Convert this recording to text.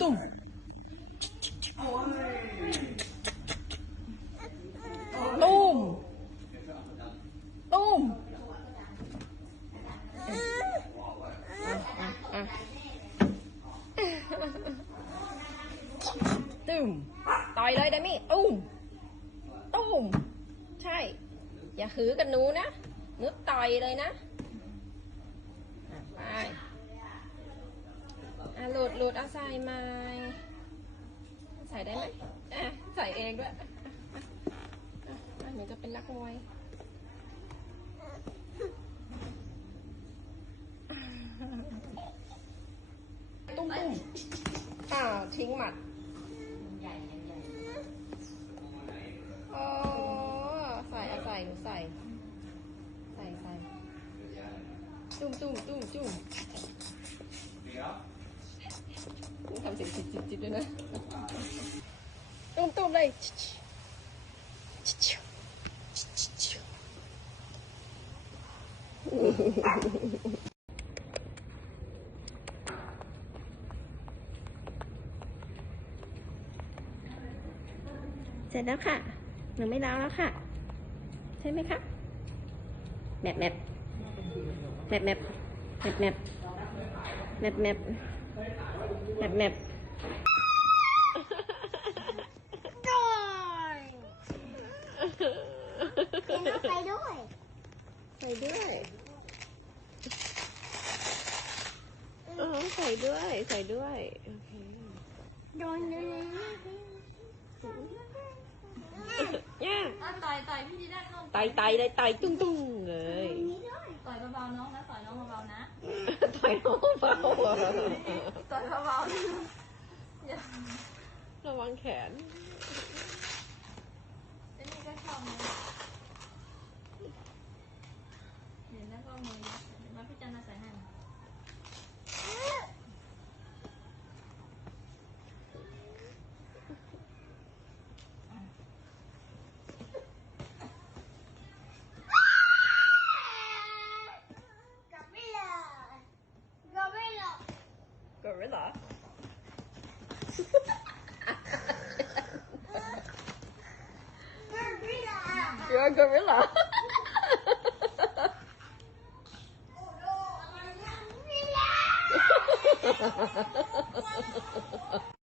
ตุ้มตุ้มตุ้มตุ้มต่อยเลยเดมี่ตุ้มตุ้มใช่ อย่าหือกับหนูนะหนูต่อยเลยนะอะไปอะ หลุดหลดเอาใส่ไหมใส่ได้ไหมอะใส่เองด้วยอะอะอะหนูจะเป็นนักมวยตุ้มตุ้มอ้าวทิ้งหมัดโอ้ใส่เอาใส่หนูใส่ ใส่ใส่ตุ้มตุ้มตุ้มตุ้ม จิตจิตจิตด้วยนะตุ้มตุ้มเลยชิชิชิชิชิชิเสร็จแล้วค่ะ หนูไม่ล้างแล้วค่ะ ใช่ไหมคะแมปแมปแมปแมปแมปแมปแมปแมปแมปแมป เป็นรถไฟด้วย ใส่ด้วยอ๋อใส่ด้วย ใส่ด้วย โอเคโดนเลยย่าอะต่อยต่อยพี่ดีด้านลงไตไตเลยไตตุ้งตุ้งเลย ต่อยเบาๆน้องนะต่อยน้องเบาๆนะ ต่อยน้องเบา ต่อยเบาๆอย่า ระวังแขนเจนนี่ก็ชอบนะเห็นแล้วก็มือเดี๋ยวมาพิจารณาใส่ให้ You're a gorilla.